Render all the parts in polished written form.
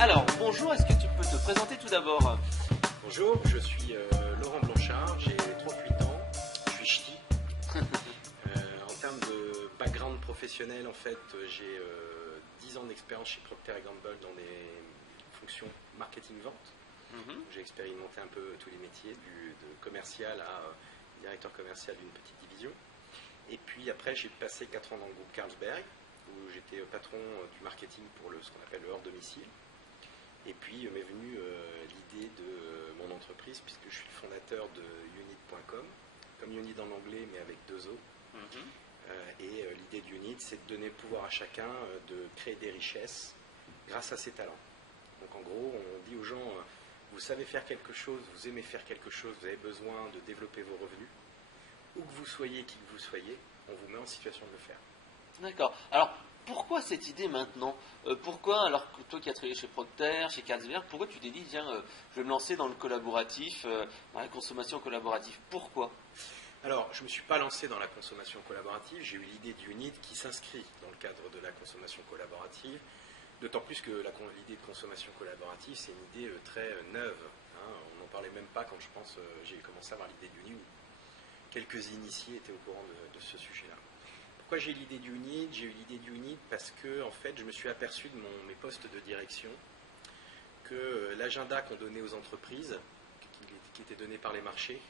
Alors, bonjour, est-ce que tu peux te présenter tout d'abord? Bonjour, je suis Laurent Blanchard, j'ai 38 ans, je suis ch'ti. En termes de background professionnel, en fait, j'ai 10 ans d'expérience chez Procter & Gamble dans des fonctions marketing-vente. J'ai expérimenté un peu tous les métiers, de commercial à directeur commercial d'une petite division. Et puis après, j'ai passé 4 ans dans le groupe Carlsberg, où j'étais patron du marketing pour ce qu'on appelle le hors domicile. Et puis m'est venue l'idée de mon entreprise, puisque je suis le fondateur de Unit.com, comme Unit en anglais, mais avec 2 O. L'idée d'Unit, c'est de donner le pouvoir à chacun de créer des richesses grâce à ses talents. Donc en gros, on dit aux gens, vous savez faire quelque chose, vous aimez faire quelque chose, vous avez besoin de développer vos revenus, où que vous soyez, qui que vous soyez, on vous met en situation de le faire. D'accord. Alors, pourquoi cette idée maintenant? Pourquoi, alors que toi qui as travaillé chez Procter, chez Carlsberg, pourquoi tu t'es dit, tiens, je vais me lancer dans le collaboratif, dans la consommation collaborative? Pourquoi? Alors, je ne me suis pas lancé dans la consommation collaborative, j'ai eu l'idée d'Unit qui s'inscrit dans le cadre de la consommation collaborative, d'autant plus que l'idée de consommation collaborative, c'est une idée très neuve. On n'en parlait même pas quand j'ai commencé à avoir l'idée d'Unit, où quelques initiés étaient au courant de ce sujet-là. Pourquoi j'ai eu l'idée d'Unit? J'ai eu l'idée d'Unit parce que en fait, je me suis aperçu de mes postes de direction que l'agenda qu'on donnait aux entreprises, qui était donné par les marchés,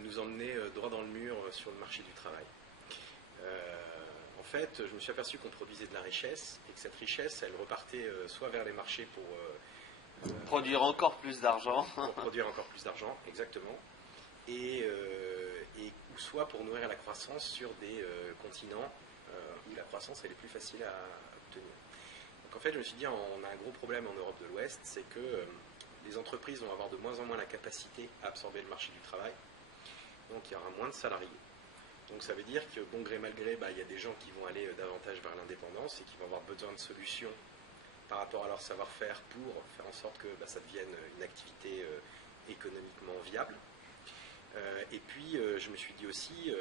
nous emmenait droit dans le mur sur le marché du travail. En fait, je me suis aperçu qu'on produisait de la richesse et que cette richesse, elle repartait soit vers les marchés pour produire encore plus d'argent. Pour produire encore plus d'argent, exactement. Ou soit pour nourrir la croissance sur des continents où la croissance elle est plus facile à obtenir. Donc en fait, je me suis dit, on a un gros problème en Europe de l'Ouest, c'est que les entreprises vont avoir de moins en moins la capacité à absorber le marché du travail. Donc il y aura moins de salariés. Donc ça veut dire que bon gré mal gré, il y a des gens qui vont aller davantage vers l'indépendance et qui vont avoir besoin de solutions par rapport à leur savoir-faire pour faire en sorte que ça devienne une activité économiquement viable. Et puis, je me suis dit aussi,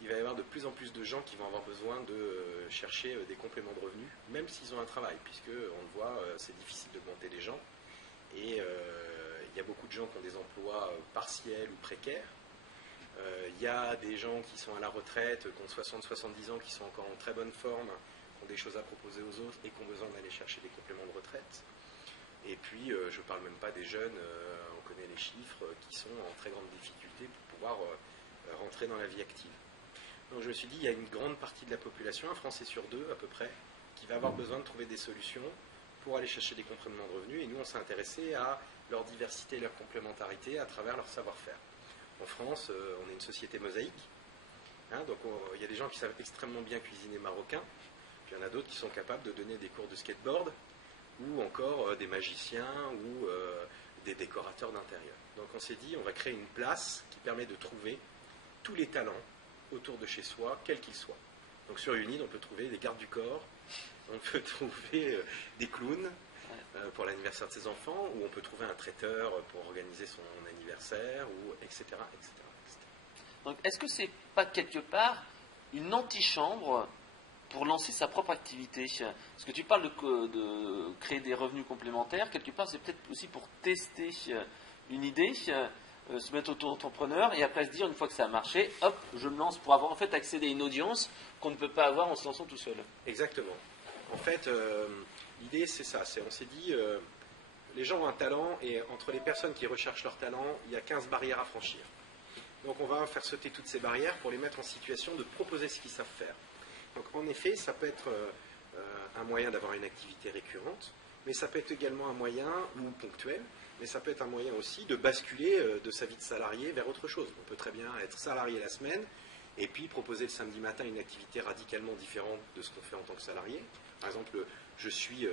il va y avoir de plus en plus de gens qui vont avoir besoin de chercher des compléments de revenus, même s'ils ont un travail, puisque on le voit, c'est difficile d'augmenter les gens. Et il y a beaucoup de gens qui ont des emplois partiels ou précaires. Il y a des gens qui sont à la retraite, qui ont 60-70 ans, qui sont encore en très bonne forme, qui ont des choses à proposer aux autres et qui ont besoin d'aller chercher des compléments de retraite. Et puis, je ne parle même pas des jeunes, on connaît les chiffres, qui sont en très grande difficulté pour pouvoir rentrer dans la vie active. Donc je me suis dit, il y a une grande partie de la population, un Français sur 2 à peu près, qui va avoir besoin de trouver des solutions pour aller chercher des compléments de revenus. Et nous, on s'est intéressé à leur diversité et leur complémentarité à travers leur savoir-faire. En France, on est une société mosaïque. Donc il y a des gens qui savent extrêmement bien cuisiner marocain, puis il y en a d'autres qui sont capables de donner des cours de skateboard, ou encore des magiciens ou des décorateurs d'intérieur. Donc on s'est dit, on va créer une place qui permet de trouver tous les talents autour de chez soi, quels qu'ils soient. Donc sur Unit, on peut trouver des gardes du corps, on peut trouver des clowns pour l'anniversaire de ses enfants, ou on peut trouver un traiteur pour organiser son anniversaire, ou etc. etc. Donc est-ce que c'est pas quelque part une antichambre pour lancer sa propre activité? Parce que tu parles de créer des revenus complémentaires, quelque part c'est peut-être aussi pour tester une idée, se mettre auto-entrepreneur et après se dire une fois que ça a marché, hop, je me lance pour avoir en fait accédé à une audience qu'on ne peut pas avoir en se lançant tout seul. Exactement. En fait, l'idée c'est ça, on s'est dit, les gens ont un talent et entre les personnes qui recherchent leur talent, il y a 15 barrières à franchir. Donc on va faire sauter toutes ces barrières pour les mettre en situation de proposer ce qu'ils savent faire. Donc en effet, ça peut être un moyen d'avoir une activité récurrente, mais ça peut être également un moyen, ou ponctuel, mais ça peut être un moyen aussi de basculer de sa vie de salarié vers autre chose. On peut très bien être salarié la semaine, et puis proposer le samedi matin une activité radicalement différente de ce qu'on fait en tant que salarié. Par exemple, je suis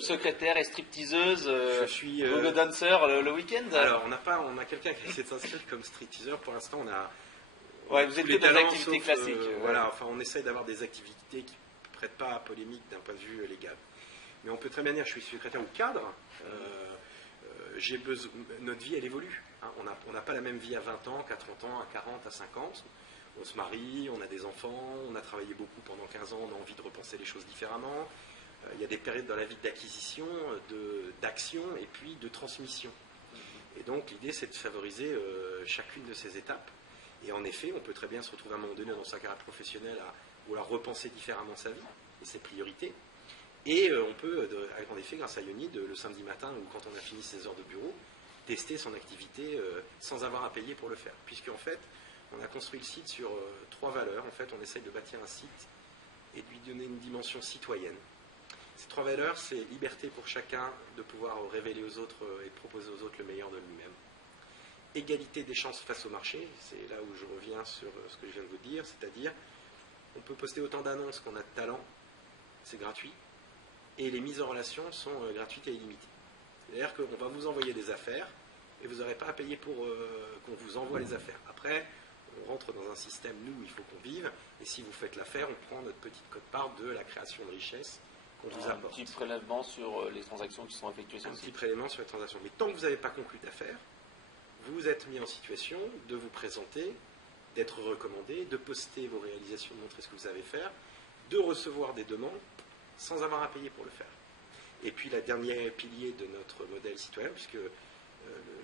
secrétaire et stripteaseuse, je suis go-go dancer le week-end. Alors, on a quelqu'un qui essaie de s'inscrire comme stripteaseur. Pour l'instant, on a... Ouais, vous êtes que dans des activités classiques. Voilà, enfin, on essaye d'avoir des activités qui ne prêtent pas à polémique d'un point de vue légal. Mais on peut très bien dire, je suis secrétaire ou cadre. Notre vie, elle évolue. On n'a pas la même vie à 20 ans qu'à 30 ans, à 40, à 50. On se marie, on a des enfants, on a travaillé beaucoup pendant 15 ans, on a envie de repenser les choses différemment. Il y a des périodes dans la vie d'acquisition, d'action et puis de transmission. Et donc l'idée c'est de favoriser chacune de ces étapes. Et en effet, on peut très bien se retrouver à un moment donné dans sa carrière professionnelle à vouloir repenser différemment sa vie et ses priorités. Et on peut, en effet, grâce à Unid, le samedi matin ou quand on a fini ses heures de bureau, tester son activité sans avoir à payer pour le faire. Puisqu'en fait, on a construit le site sur 3 valeurs. En fait, on essaye de bâtir un site et de lui donner une dimension citoyenne. Ces 3 valeurs, c'est liberté pour chacun de pouvoir révéler aux autres et proposer aux autres le meilleur de lui-même. Égalité des chances face au marché, c'est là où je reviens sur ce que je viens de vous dire, c'est-à-dire on peut poster autant d'annonces qu'on a de talent, c'est gratuit, et les mises en relation sont gratuites et illimitées. C'est-à-dire qu'on va vous envoyer des affaires et vous n'aurez pas à payer pour qu'on vous envoie les affaires. Après, on rentre dans un système, nous, il faut qu'on vive, et si vous faites l'affaire, on prend notre petite quote-part de la création de richesse qu'on vous apporte. Un petit prélèvement sur les transactions qui sont effectuées. Un petit prélèvement sur les transactions. Mais tant que vous n'avez pas conclu d'affaires, vous êtes mis en situation de vous présenter, d'être recommandé, de poster vos réalisations, de montrer ce que vous savez faire, de recevoir des demandes sans avoir à payer pour le faire. Et puis, le dernier pilier de notre modèle citoyen, puisque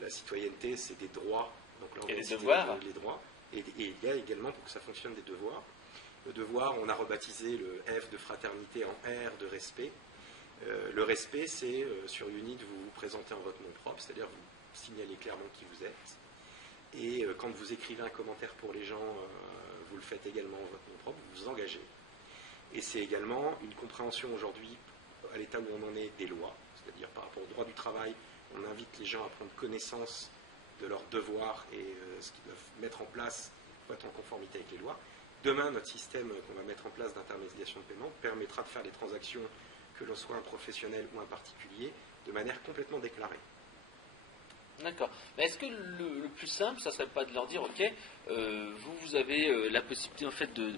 la citoyenneté, c'est des droits. Donc là, on et les devoirs. Les droits. Et il y a également, pour que ça fonctionne, des devoirs. Le devoir, on a rebaptisé le F de fraternité en R de respect. Le respect, c'est sur Unid, vous vous présentez en votre nom propre, c'est-à-dire vous signalez clairement qui vous êtes. Et quand vous écrivez un commentaire pour les gens, vous le faites également en votre nom propre, vous vous engagez. Et c'est également une compréhension aujourd'hui, à l'état où on en est, des lois, c'est-à-dire par rapport au droit du travail, on invite les gens à prendre connaissance de leurs devoirs et ce qu'ils doivent mettre en place pour être en conformité avec les lois. Demain, notre système qu'on va mettre en place d'intermédiation de paiement permettra de faire des transactions, que l'on soit un professionnel ou un particulier, de manière complètement déclarée. D'accord. Mais est-ce que le plus simple, ça serait pas de leur dire, ok, vous avez la possibilité en fait de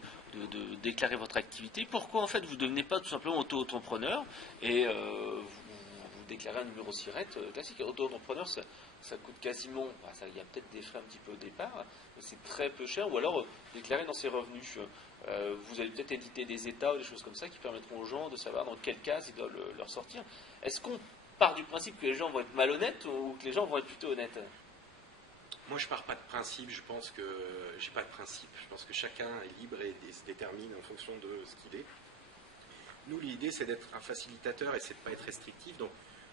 déclarer votre activité. Pourquoi en fait vous ne devenez pas tout simplement auto-entrepreneur et vous déclarez un numéro SIRET classique. Auto-entrepreneur, ça coûte quasiment, il y a peut-être des frais un petit peu au départ, mais c'est très peu cher. Ou alors déclarer dans ses revenus. Vous allez peut-être éditer des états ou des choses comme ça qui permettront aux gens de savoir dans quel cas ils doivent leur sortir. Est-ce qu'on part du principe que les gens vont être malhonnêtes ou que les gens vont être plutôt honnêtes? Moi, je pars pas de principe. Je pense que j'ai pas de principe. Je pense que chacun est libre et se détermine en fonction de ce qu'il est. Nous, l'idée, c'est d'être un facilitateur et c'est de pas être restrictif. Donc,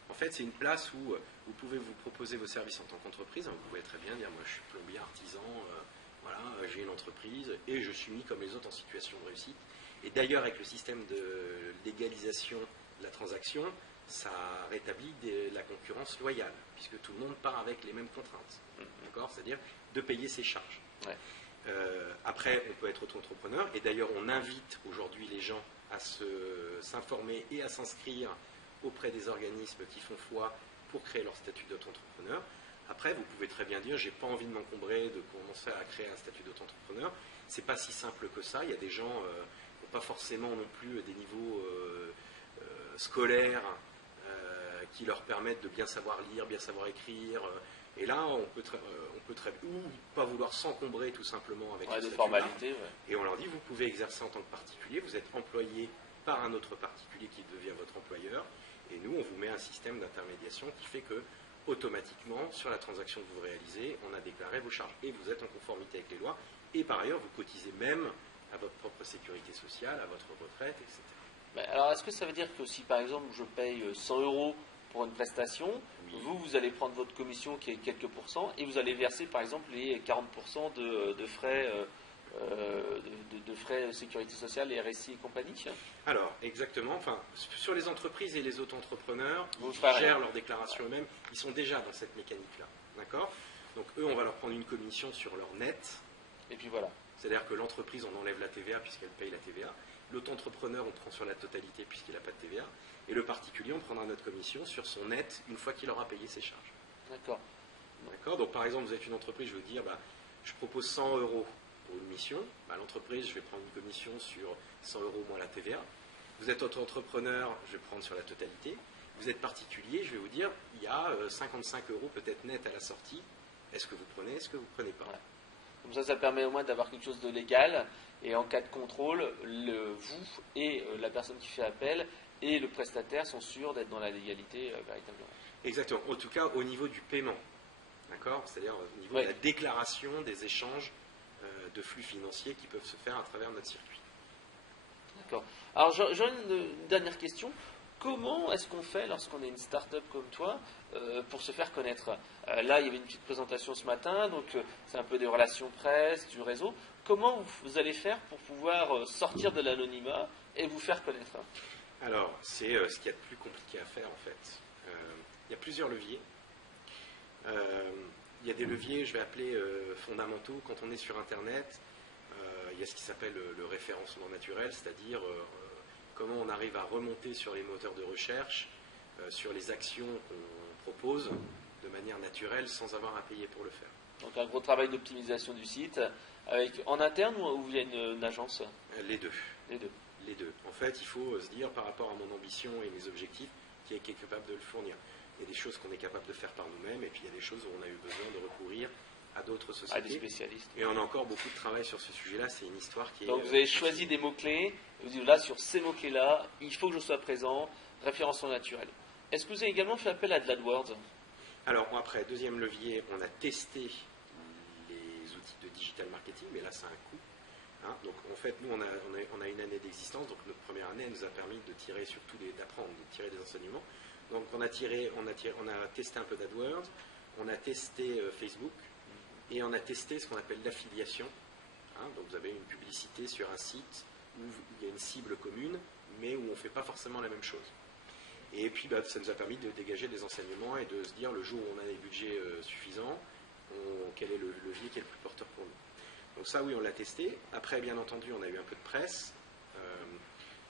en fait, c'est une place où vous pouvez vous proposer vos services en tant qu'entreprise. Vous pouvez très bien dire, moi, je suis plombier artisan, voilà, j'ai une entreprise et je suis mis comme les autres en situation de réussite. Et d'ailleurs, avec le système de légalisation de la transaction, ça rétablit la concurrence loyale, puisque tout le monde part avec les mêmes contraintes. D'accord ? C'est-à-dire de payer ses charges. Ouais. Après, on peut être auto-entrepreneur, et d'ailleurs, on invite aujourd'hui les gens à s'informer et à s'inscrire auprès des organismes qui font foi pour créer leur statut d'auto-entrepreneur. Après, vous pouvez très bien dire, j'ai pas envie de m'encombrer, de commencer à créer un statut d'auto-entrepreneur. C'est pas si simple que ça. Il y a des gens qui n'ont pas forcément non plus des niveaux scolaires qui leur permettent de bien savoir lire, bien savoir écrire. Et là, on peut très ou pas vouloir s'encombrer tout simplement avec des formalités. Ouais. Et on leur dit, vous pouvez exercer en tant que particulier, vous êtes employé par un autre particulier qui devient votre employeur. Et nous, on vous met un système d'intermédiation qui fait que, automatiquement, sur la transaction que vous réalisez, on a déclaré vos charges. Et vous êtes en conformité avec les lois. Et par ailleurs, vous cotisez même à votre propre sécurité sociale, à votre retraite, etc. Ben, alors, est-ce que ça veut dire que si, par exemple, je paye 100 € pour une prestation, oui, vous allez prendre votre commission qui est quelques pourcents et vous allez verser, par exemple, les 40% de frais de frais de sécurité sociale et RSI et compagnie? Alors, exactement. Enfin, sur les entreprises et les auto-entrepreneurs, ils gèrent leurs déclarations eux-mêmes. Ils sont déjà dans cette mécanique-là. D'accord ? Donc, eux, on va leur prendre une commission sur leur net. Et puis voilà. C'est-à-dire que l'entreprise, on enlève la TVA puisqu'elle paye la TVA. L'auto-entrepreneur, on prend sur la totalité puisqu'il n'a pas de TVA. Et le particulier, on prendra notre commission sur son net une fois qu'il aura payé ses charges. D'accord. D'accord. Donc, par exemple, vous êtes une entreprise, je veux dire, je propose 100 € pour une mission. L'entreprise, je vais prendre une commission sur 100 € moins la TVA. Vous êtes auto-entrepreneur, je vais prendre sur la totalité. Vous êtes particulier, je vais vous dire, il y a 55 € peut-être net à la sortie. Est-ce que vous prenez, est-ce que vous ne prenez pas? Ouais. Comme ça permet au moins d'avoir quelque chose de légal. Et en cas de contrôle, vous et la personne qui fait appel et le prestataire sont sûrs d'être dans la légalité véritablement. Exactement. En tout cas, au niveau du paiement. D'accord ? C'est-à-dire au niveau de la déclaration des échanges de flux financiers qui peuvent se faire à travers notre circuit. D'accord. Alors, j'aurais une dernière question. Comment est-ce qu'on fait lorsqu'on est une start-up comme toi pour se faire connaître ? Là, il y avait une petite présentation ce matin, donc c'est un peu des relations presse, du réseau. Comment vous allez faire pour pouvoir sortir de l'anonymat et vous faire connaître ? Alors, c'est ce qu'il y a de plus compliqué à faire en fait. Il y a plusieurs leviers. Il y a des leviers, je vais appeler fondamentaux. Quand on est sur Internet, il y a ce qui s'appelle le référencement naturel, c'est-à-dire comment on arrive à remonter sur les moteurs de recherche, sur les actions qu'on propose de manière naturelle sans avoir à payer pour le faire. Donc un gros travail d'optimisation du site, en interne ou via une agence ? Les deux. Les deux. Les deux. En fait, il faut se dire par rapport à mon ambition et mes objectifs, qui est capable de le fournir. Il y a des choses qu'on est capable de faire par nous-mêmes, et puis il y a des choses où on a eu besoin de recourir à d'autres sociétés. À des spécialistes. Et on a encore beaucoup de travail sur ce sujet-là. C'est une histoire qui est... Donc vous avez choisi des mots-clés, vous dites là, sur ces mots-clés-là, il faut que je sois présent, référencement naturel. Est-ce que vous avez également fait appel à de l'AdWords ? Alors après, deuxième levier, on a testé les outils de digital marketing, mais là c'est un coût. Hein, donc en fait, nous on a une année d'existence, donc notre première année elle nous a permis de tirer surtout d'apprendre, de tirer des enseignements. Donc on a testé un peu d'AdWords, on a testé Facebook et on a testé ce qu'on appelle l'affiliation. Hein, donc vous avez une publicité sur un site où il y a une cible commune, mais où on ne fait pas forcément la même chose. Et puis ça nous a permis de dégager des enseignements et de se dire le jour où on a des budgets suffisants, quel est le levier qui est le plus porteur pour nous. Donc ça, oui, on l'a testé. Après, bien entendu, on a eu un peu de presse.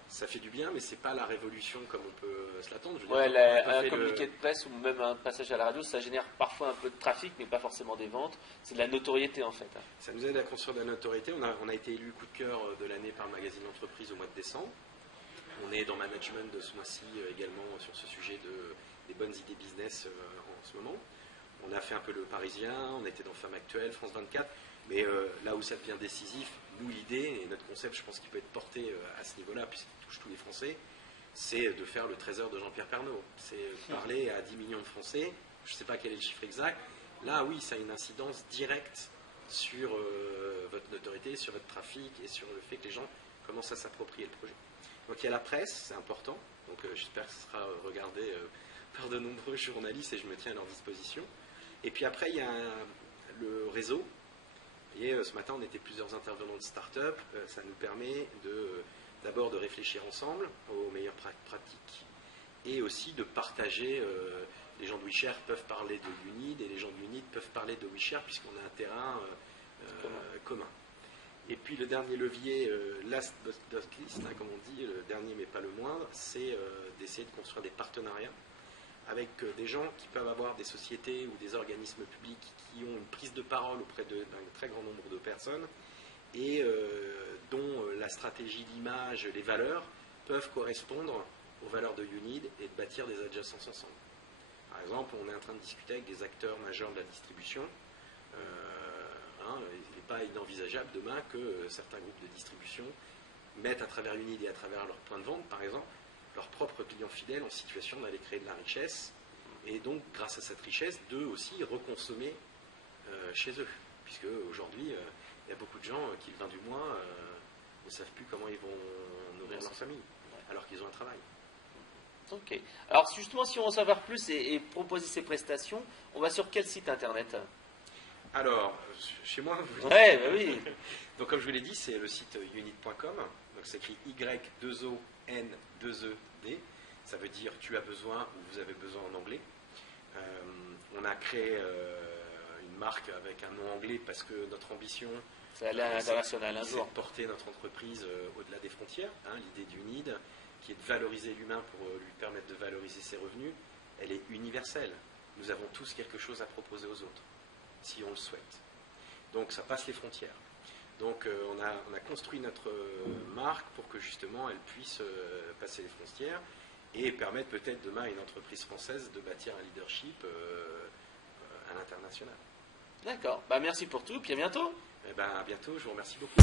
Ça fait du bien, mais c'est pas la révolution comme on peut se l'attendre. Un communiqué de presse ou même un passage à la radio, ça génère parfois un peu de trafic, mais pas forcément des ventes. C'est de la notoriété en fait. Ça nous aide à construire de la notoriété. On a été élu coup de cœur de l'année par le magazine Entreprise au mois de décembre. On est dans Management de ce mois-ci également sur ce sujet des bonnes idées business en ce moment. On a fait un peu le Parisien, on était dans Femmes Actuelles, France 24. Mais là où ça devient décisif, nous l'idée, et notre concept, je pense qu'il peut être porté à ce niveau-là, puisqu'il touche tous les Français, c'est de faire le trésor de Jean-Pierre Pernaut. C'est parler à 10 millions de Français, je ne sais pas quel est le chiffre exact. Là, oui, ça a une incidence directe sur votre notoriété, sur votre trafic et sur le fait que les gens commencent à s'approprier le projet. Donc il y a la presse, c'est important. Donc j'espère que ce sera regardé par de nombreux journalistes et je me tiens à leur disposition. Et puis après, il y a le réseau. Et ce matin, on était plusieurs intervenants de start-up. Ça nous permet d'abord de réfléchir ensemble aux meilleures pratiques et aussi de partager. Les gens de WeShare peuvent parler de Unid et les gens de Unid peuvent parler de WeShare puisqu'on a un terrain commun. Et puis le dernier levier, last but not least, hein, comme on dit, le dernier mais pas le moindre, c'est d'essayer de construire des partenariats avec des gens qui peuvent avoir des sociétés ou des organismes publics qui ont une prise de parole auprès d'un très grand nombre de personnes et dont la stratégie, l'image, les valeurs peuvent correspondre aux valeurs de Unid et de bâtir des adjacences ensemble. Par exemple, on est en train de discuter avec des acteurs majeurs de la distribution. Il n'est pas inenvisageable demain que certains groupes de distribution mettent à travers Unid et à travers leur point de vente, par exemple, leurs propres clients fidèles en situation d'aller créer de la richesse et donc, grâce à cette richesse, d'eux aussi reconsommer chez eux. Puisque aujourd'hui, il y a beaucoup de gens qui, le 20 du mois, ne savent plus comment ils vont nourrir leur famille, alors qu'ils ont un travail. Ok. Alors justement, si on veut en savoir plus et proposer ces prestations, on va sur quel site internet ? Alors, chez moi, oui. Donc comme je vous l'ai dit, c'est le site unid.com. Donc c'est écrit Y2ON2ED. Ça veut dire tu as besoin ou vous avez besoin en anglais. On a créé une marque avec un nom anglais parce que notre ambition, c'est aller à l'international un jour. C'est de porter notre entreprise au-delà des frontières. L'idée d'Unid, qui est de valoriser l'humain pour lui permettre de valoriser ses revenus, elle est universelle. Nous avons tous quelque chose à proposer aux autres, si on le souhaite. Donc ça passe les frontières. Donc on a construit notre marque pour que justement elle puisse passer les frontières et permettre peut-être demain à une entreprise française de bâtir un leadership à l'international. D'accord. Merci pour tout, puis à bientôt. À bientôt, je vous remercie beaucoup.